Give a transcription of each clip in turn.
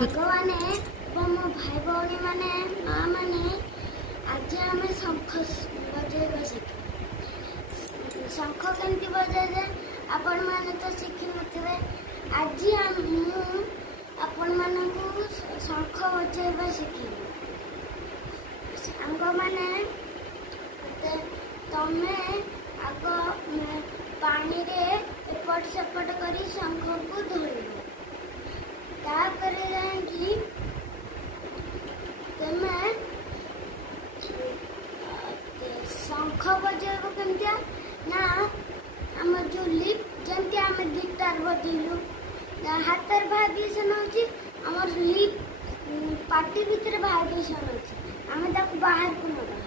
ସାଙ୍ଗମାନେ ଏବଂ ମୋ ଭାଇ ଭଉଣୀ ମାନେ ମା ମାନେ ଆଜି ଆମେ ଶଙ୍ଖ ବଜାଇବା ଶିଖିବା। ଶଙ୍ଖ କେମିତି ବଜାଯାଏ ଆପଣମାନେ ତ ଶିଖିନଥିବେ। ଆଜି ମୁଁ ଆପଣମାନଙ୍କୁ ଶଙ୍ଖ ବଜାଇବା ଶିଖିବି। ସାଙ୍ଗମାନେ ତମେ ଆଗ ପାଣିରେ ଏପଟ ସେପଟ କରି ଶଙ୍ଖକୁ ଧୋଇବ। ତାପରେ ଯାଇକି ତମେ ଶଙ୍ଖ ବଜାଇବ କେମିତିଆ ନା ଆମର ଯୋଉ ଲିପ୍ ଯେମିତି ଆମେ ଗିଟାର ବଜେଇଲୁ ହାତରେ ଭାଇବ୍ରେସନ୍ ହେଉଛି, ଆମର ଲିପ୍ ପାଟି ଭିତରେ ଭାଇବ୍ରେସନ୍ ଅଛି। ଆମେ ତାକୁ ବାହାରକୁ ନେବା।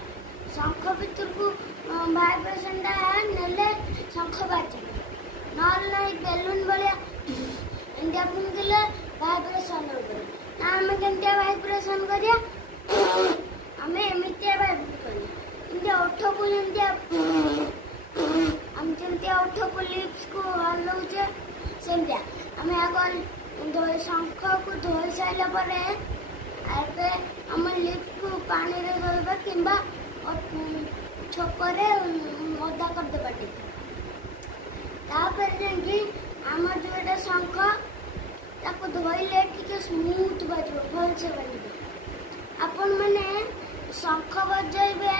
ଶଙ୍ଖ ଭିତରକୁ ଭାଇବ୍ରେସନ୍ଟା ନେଲେ ଶଙ୍ଖ ବାଜିବ, ନହେଲେ ନାହିଁ ବେଲୁନ୍ ଭଳିଆ ଏମିତିଆ ଫୁଙ୍କିଲେ ଭାଇବ୍ରେସନ୍ ହେବ ନା। ଆମେ କେମିତିଆ ଭାଇବ୍ରେସନ୍ କରିବା? ଆମେ ଏମିତିଆ ଭାଇବ୍ରେସନ୍ କରିବା, ଏମିତି ଓଠକୁ ଯେମିତିଆ ଆମେ ଯେମିତିଆ ଓଠକୁ ଲିପ୍ସକୁ ହଲଉଛେ ସେମିତିଆ। ଆମେ ଆଗ ଶଙ୍ଖକୁ ଧୋଇ ସାରିଲା ପରେ ଏବେ ଆମ ଲିପ୍ସକୁ ପାଣିରେ ଧୋଇବା କିମ୍ବା ଛକରେ ଓଦା କରିଦେବା ଟିକେ। ତାପରେ ଯାଇକି ଆମର ଯୋଉଟା ଶଙ୍ଖ ତାକୁ ଧୋଇଲେ ଟିକେ ସ୍ମୁଥ୍ ବାଜିବ, ଭଲସେ ବାଜିବ। ଆପଣମାନେ ଶଙ୍ଖ ବଜାଇବେ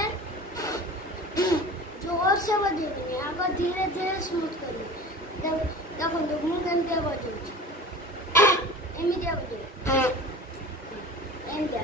ଜୋରସେ ବଜାଇବେନି, ଆଗ ଧୀରେ ଧୀରେ ସ୍ମୁଥ୍ କରିବେ। ଦେଖନ୍ତୁ ମୁଁ କେମିତିଆ ବଜାଉଛି, ଏମିତିଆ ବଜାଇବି, ଏମିତିଆ।